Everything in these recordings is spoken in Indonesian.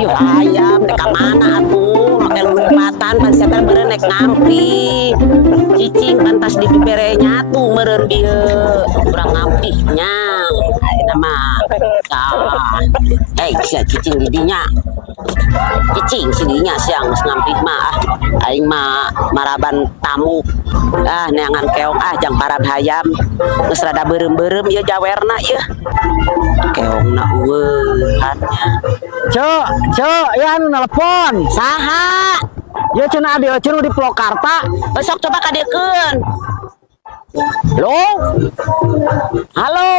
Yuk ayam deka mana atuh make lompatan pan saya beureun naik ngampi cicing pantas di bibere nyatu meureun dieu urang ngampihnya ayeuna mah sia cicing di dinya cicing si dinya siang geus ngampih mah aing mah maraban tamu neangan keong jang parab hayam geus rada beureum-beureum ieu jawerna ieu keongna hannya Cok, ya anu nelpon. Saha? Ya cenah adi cenah di Purwakarta. Besok coba kadeukeun. Halo.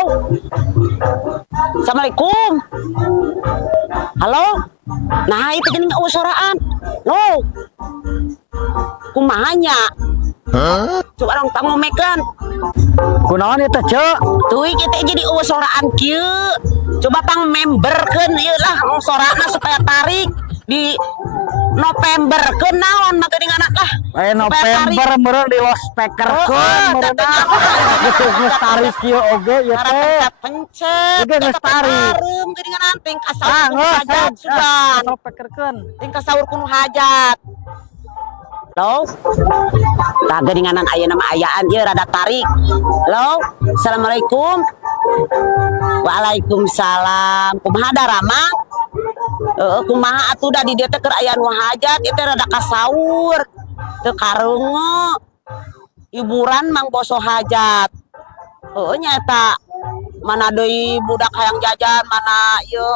Assalamualaikum. Halo. Nah, itu geuning soraan. Lo. Kumaha nya? Coba dong tamu mekan. Kunaon eta, Cok? Tuh kita jadi soraan kieu. Coba pang memberkeun ieu lah sorana supaya tarik di November ke naon mah geuning anak lah. November meureun di los speakerkeun meureun. Geus tarik kieu oge ieu teh. Pencet. Geus tarik. Geuning anak ting kasaur kuno hajat sugan. Speakerkeun. Ting kasaur kuno hajat. Lo, tak geuninganan ayeuna mah ayaan ieu rada tarik. Lo, assalamualaikum. Waalaikumsalam. Kumaha Rama? Kumaha atuh da di dieu teh keur aya nu hajat, ieu teh rada kasaur. Teu kareungu. Hiburan mang boso hajat. Heueuh nya eta. Mana deui budak hayang jajan, mana ieu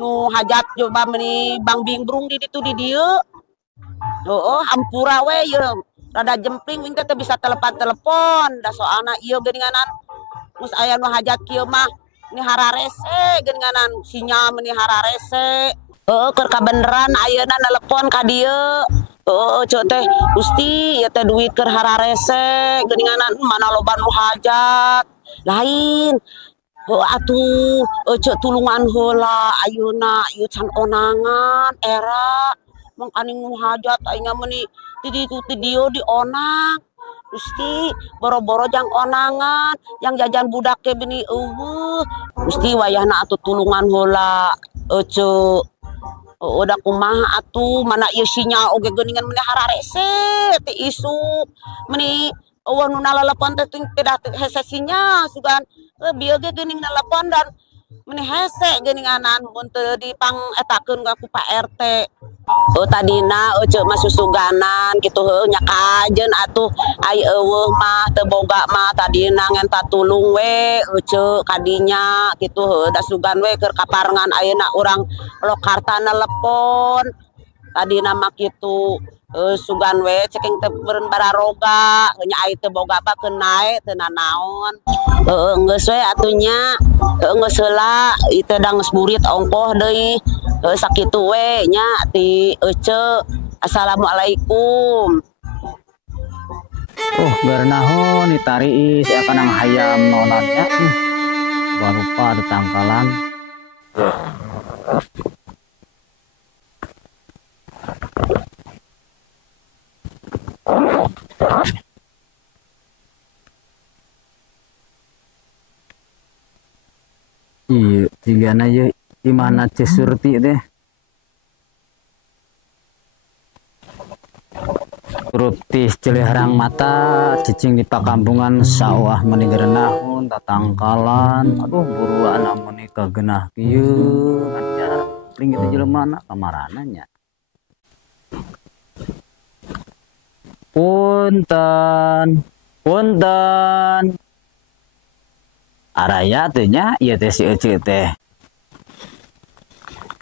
nu hajat coba meuni Bang Bingbrung di ditu di dieu. Hampura we ieu. Rada jempling wing teh bisa telepon. Da soalna ieu geuninganan mus aya nu hajat kieu mah ini hararese geuninganan sinyal meni hararese. Keur kabeneran ayeuna nelepon ka dieu. Cok teh Gusti ieu teh duit keur hararese geuninganan mana loba nu hajat. Lain. Atuh cok tulungan heula ayeuna ieu can onangan era. Mong aning nu hajat aing meuni di ditu di dieu dionang. Gusti boro-boro jang onangan yang jajan budak ke bini Gusti wayahna atuh tulungan heula ceu udah kumaha atuh mana ieu sinyal oge geuningan meuni hararese teh isuk meuni eueuh nu nalelepon teh tidak hese sinyal sugan bieu ge geuning nelepon dan meuni hese geuninganan mun teu dipang etakeun ku Pak RT. Tadina ceu mah susuganan kitu heuh nya kajen atuh ai eueuh mah teu boga mah tadina ngenta tulung we ceu kadinya kitu heuh da sugan we keur kaparengan ayeuna urang Lokarta nelepon tadina mah kitu sugan we ceking teh beureun bararoga nya ai teu boga apa keun nae teu nanaon geus we atuh nya geus heula ieu teh da geus burit ongkoh deui sakitu we nya ti ece. Assalamualaikum. Biar nahon ditariis akan nang hayam nonannya barupa tetangkalan. Iya, tigana ye imana Cesurti deh. Rutis celiharang mata cicing di pakampungan sawah meninggerenahun tatangkalan aduh buruan amuni kagenah kieu nya pring itu jelema kamarana nya punten araya teh nya ieu teh si ece teh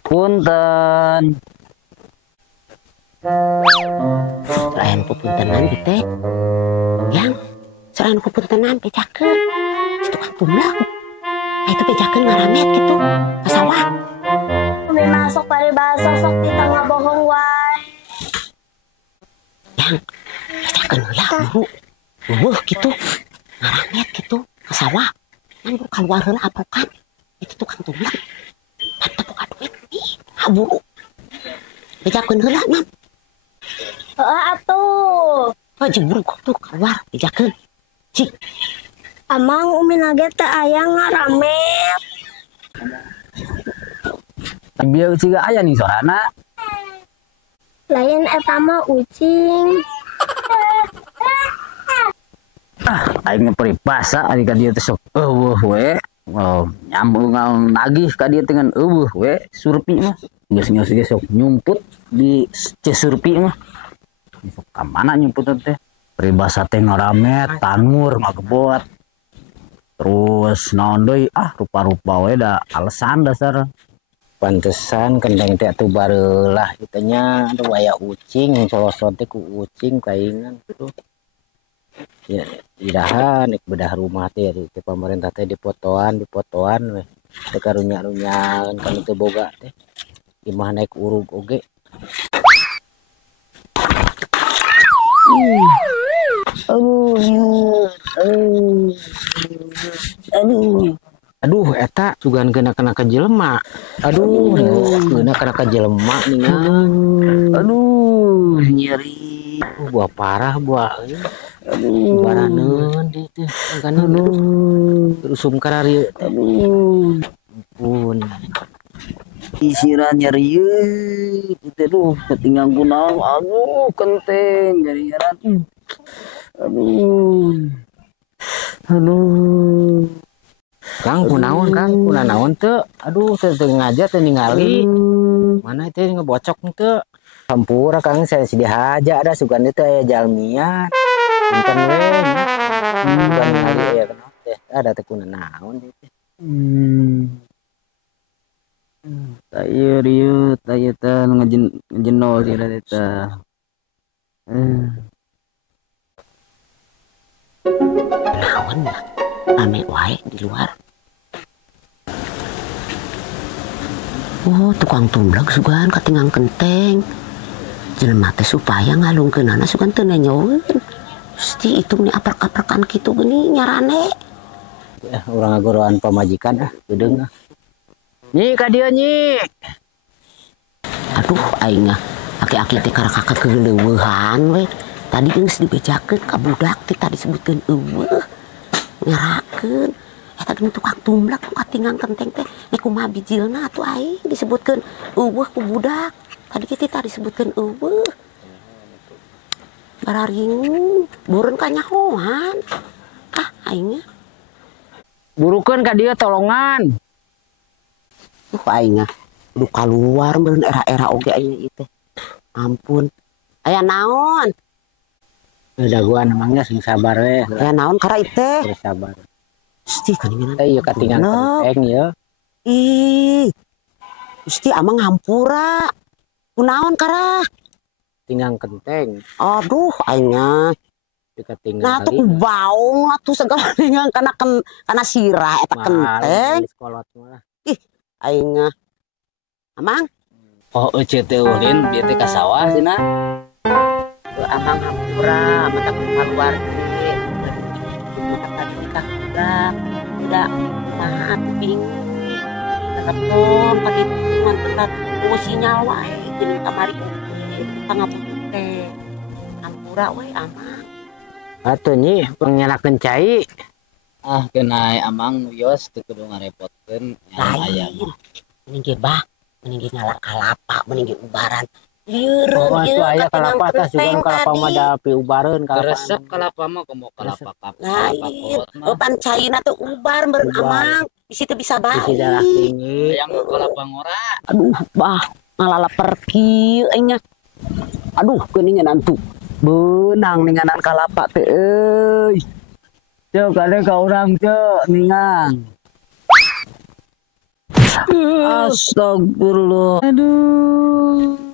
punten Serayan pupuntenan teh yang serayan pupuntenan bejakeun si tukang tumlang itu bejakeun ngaramet gitu ka sawah kami masuk paribasa sok di tengah bohong wae yang bejakeun heula buru eueuh gitu ngaramet gitu ka sawah yang buru kaluar heula apokan itu tukang tumlang teu boga duit ih buru bejakeun heula nam atuh. Jebur kok tuh keluar bejakeun. Cik. Amang umi nage teh aya ngaramet. Biar juga aya nih sorana. Lain eta mah ucing. Aing peribasa ari ka dieu teh sok eueuh we. Nyambung nagih ka dieu dengan eueuh we surpi mah. Geus sok nyumput di Surpi mah. Sok ka mana nyumput teh? Peribasa teh ngaramet, tanmur, ngagebot. Terus naon deui rupa-rupa we da alasan dasar. Pantesan kendeng teh atuh bareulah kitanya atuh aya ucing solosot teh ku ucing kaingan tuh. Ya, iraha nek bedah rumah teh di pemerintah teh dipotoan we. Teu karunya-runyaeun kan teu boga teh. Imah naik urug oge. Aduh eta sugan kena jelema. Aduh kena jelema ningan. Aduh nyeri. Buah parah buah. Aduh baraneun di teh kan rusum kararieu. Aduh Ampun. Isira nyeri itu tuh ketinggalan kunaon aduh kenteng nyeri ngaran. Aduh Kang kunaon teu? Aduh teu ngaja teu ningali. Mana teh ngebocok teu? Sampura Kang saya sidia haja ada sugan teh aya jalmian. Punten we. Bukan ningali aya kenapa teh? Ada teh kunaon teh. Tayo rieu tayo teh ngejeno sira teh. Naon ya? Ame wae di luar. Oh, tukang tumblak sugan katingang kenteng. Jelema teh supaya ngalungkeunana sugan teu nanyaeun. Gusti itu nih aprak-aprakan kitu geuning nyarane. Ya, urang ngagoroan pamajikan gedeung Nyi ka dieu nyi. Aduh aing aki-aki teh karakaka kegeleuweuhan we. Tadi geus dibejakeun ka budak teh tadi disebutkeun eueuh. Ngarakeun eta geuning tukang tumblak nu katingang kenteng teh nek kumaha bijilna atuh aing disebutkeun eueuh ku budak. Tadi kita disebutkeun eueuh. Bararing bureun ka nyahoan. Aing Burukeun ka dieu tolongan. aing kudu kaluar meureun era-era oge aing ieu teh. Ampun. Aya naon? Daguan emangnya sing sabar we. Aya naon kara ieu teh? Terus sabar. Gusti kaningan. Ieu katingan kenteng ieu. Ih. Gusti amang hampura. Kunaon kara? Tinggang kenteng. Aduh aing Dikatinggal. nah tuh baung atuh segala dengan kana sirah eta kenteng. Kolot mah. Aing amang Oh euceut teh ulin bieu teh ka sawah cenah. amang hampura mata keluar ge. Mata tadi budak udah mahat bingung. Telepon pagi mantet sinyal wae geuning kamari tangapun teh. Hampura we amang. Atuh nyi pangnyalakeun cai. Kenai amang nuyos teu kudu ngarepotkeun nya aya mah. Mending ge bah, mending ge ngalak kalapa, mending ge ubaran. Lieureun Atuh aya kalapa tah sugan kalapa mah da pi ubareun kalapa. Resep kalapa mah komo kalapa kapus. Nah, ieu pan caina teh ubar meureun amang. Bisi teu bisa bae. Bisi darah tinggi. Yang kalapa ngora. Aduh, bah, ngalala pergi nya. Aduh, geuningan antu. Beunang ninganan kalapa teh euy. Ceu kadang ka urang ceu ningang. Astagfirullah. Aduh.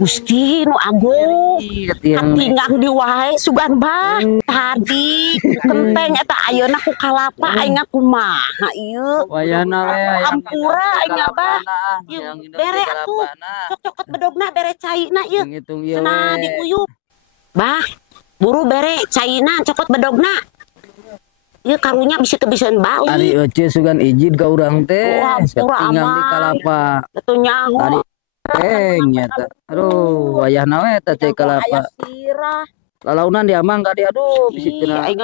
Gusti nu agung. Katingang di wae sugan bah. Tadi kenteng eta ayeuna ku kalapa aing kumaha ieu. Wayana we Ampura aing bah. Bere atuh. Cok-cokot bedogna bere caina ieu. Ngitung ieu. Cenah diuyup. Bah, buru bere caina cokot bedogna. Ieu karunya bisa teu bisaeun balik. Ari euceut sugan ijin ka urang teh. Wah, pura Tinggal di aman. kalapa. Atuh nyaho. Ari nyata. Aduh, wayahna we teh cai kalapa. Aya sirah. Lalaunan di amang ka di aduh bisik Ih, cenah. aing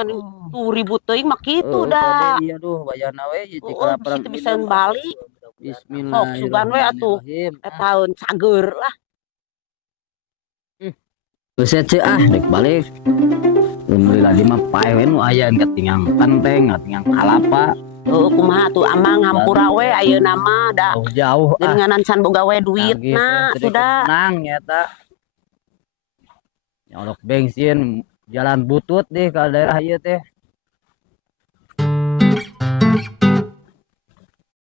tuh ribut teuing mah kitu dah. Iya aduh wayahna we cai Oh, kalapa. bisa teu bisaeun balik. Sok sugan we atuh. Bismillahirrahmanirrahim. Tahun cager lah. Buset sih dek balik. Alhamdulillah di mah pae we nu aya ketingang kenteng, ketingang kalapa. Kumaha tuh amang hampura we ayeuna mah da Jauh geuninganan can boga we duitna sudah. Nang nyata. Nyolok bensin jalan butut deh ke daerah ieu teh.